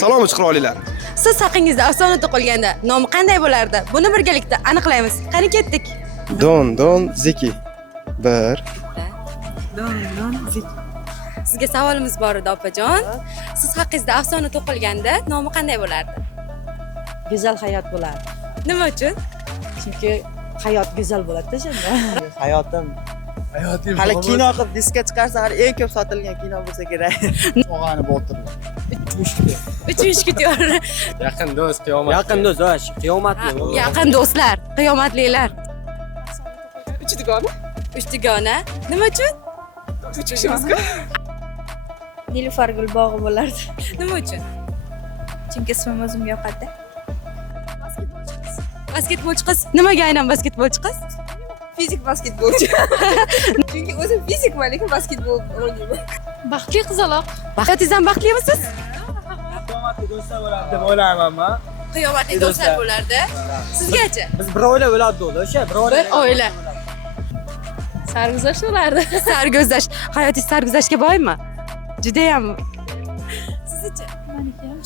Salom chiqrolilar. Siz haqingizda afsona to'qilganda nomi qanday bo'lardi? Buni birgalikda aniqlaymiz. Qani ketdik. Don Zeki. 1. Sizga savolimiz bor edi, opajon. Siz haqingizda afsona to'qilganda nomi qanday bo'lardi? Go'zal hayot bo'lardi. Nima uchun? Chunki hayot go'zal bo'ladi-da shunda. Hayotim. Hali kino qilib diskka chiqarsa, hali eng ko'p sotilgan kino bo'lsa kerak. Og'ani botir. 3 mushketyor. Yaqin do'st, qiyomat. Yaqin do'st, va qiyomatli. Yaqin do'stlar, qiyomatlilar. 3 dugona. 3 dugona. Nima uchun? 3 kishimizga. Nilufar Gulbog'i bo'lardi. Nima uchun? Chunki ismim o'zimga yoqadi. Basketbolchi qiz. Nimaga aynan basketbolchi qiz? Fizik basketbolchi. Chunki o'zim fizikman, lekin basketbol o'ynayman. Baxtli qizaloq. Hayotingizdan baxtlimisiz? Qiyomatli do'stlar bo'ladi deb o'ylayman. Qiyomatli do'stlar bo'lardi. Sizgachi? Biz bir oila bo'ladi o'sha, bir oila. Bir oila. Sarguzasht bo'lardi. Sarguzasht. Hayotingiz sarguzashtga boymi? Juda ham. Sizcha? Meniki ham.